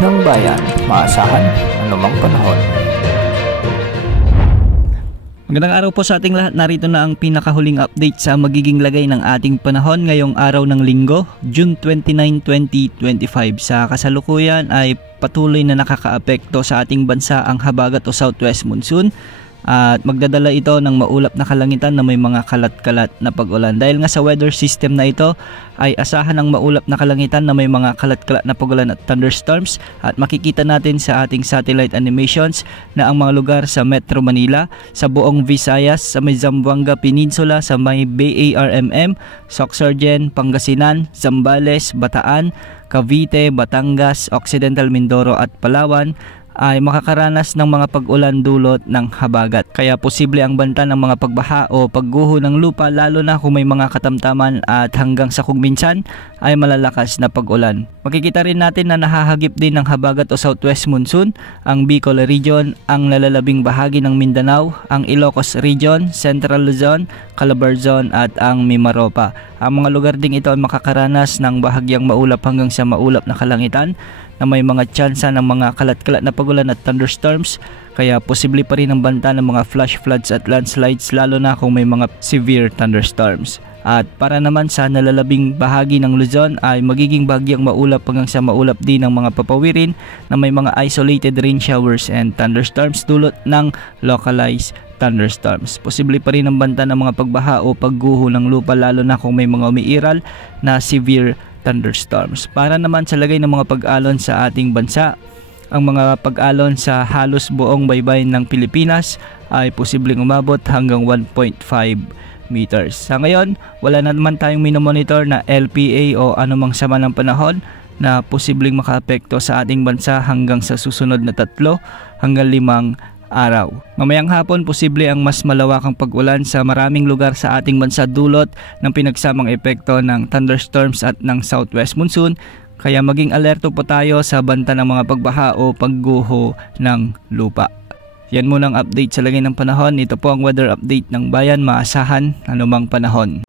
ng bayan, maasahan anumang panahon. Magandang araw po sa ating lahat. Narito na ang pinakahuling update sa magiging lagay ng ating panahon ngayong araw ng Linggo, June 29, 2025. Sa kasalukuyan ay patuloy na nakakaapekto sa ating bansa ang habagat o southwest monsoon. At magdadala ito ng maulap na kalangitan na may mga kalat-kalat na pag-ulan. Dahil nga sa weather system na ito ay asahan ng maulap na kalangitan na may mga kalat-kalat na pag-ulan at thunderstorms. At makikita natin sa ating satellite animations na ang mga lugar sa Metro Manila, sa buong Visayas, sa may Zamboanga Peninsula, sa may BARMM, Sorsogon, Pangasinan, Zambales, Bataan, Cavite, Batangas, Occidental Mindoro at Palawan ay makakaranas ng mga pag-ulan dulot ng habagat. Kaya posible ang banta ng mga pagbaha o pagguho ng lupa, lalo na kung may mga katamtaman at hanggang sa kung minsan ay malalakas na pag-ulan. Makikita rin natin na nahahagip din ng habagat o southwest monsoon ang Bicol Region, ang nalalabing bahagi ng Mindanao, ang Ilocos Region, Central Luzon, Calabarzon at ang Mimaropa. Ang mga lugar ding ito ay makakaranas ng bahagyang maulap hanggang sa maulap na kalangitan na may mga tsansa ng mga kalat-kalat na pag-ulan at thunderstorms, kaya posible pa rin ang banta ng mga flash floods at landslides, lalo na kung may mga severe thunderstorms. At para naman sa nalalabing bahagi ng Luzon ay magiging bahagyang maulap hanggang sa maulap din ng mga papawirin na may mga isolated rain showers and thunderstorms dulot ng localized thunderstorms. Posible pa rin ang banta ng mga pagbaha o pagguho ng lupa, lalo na kung may mga umiiral na severe thunderstorms. Para naman sa lagay ng mga pag-alon sa ating bansa, ang mga pag-alon sa halos buong baybayin ng Pilipinas ay posibleng umabot hanggang 1.5 meters. Sa ngayon, wala na naman tayong minomonitor na LPA o anumang sama ng panahon na posibleng makaapekto sa ating bansa hanggang sa susunod na 3 hanggang 5 araw. Mamayang hapon, posible ang mas malawakang pag-ulan sa maraming lugar sa ating bansa dulot ng pinagsamang epekto ng thunderstorms at ng southwest monsoon. Kaya maging alerto po tayo sa banta ng mga pagbaha o pagguho ng lupa. Yan muna ang update sa lagay ng panahon. Ito po ang weather update ng bayan, maasahan anumang panahon.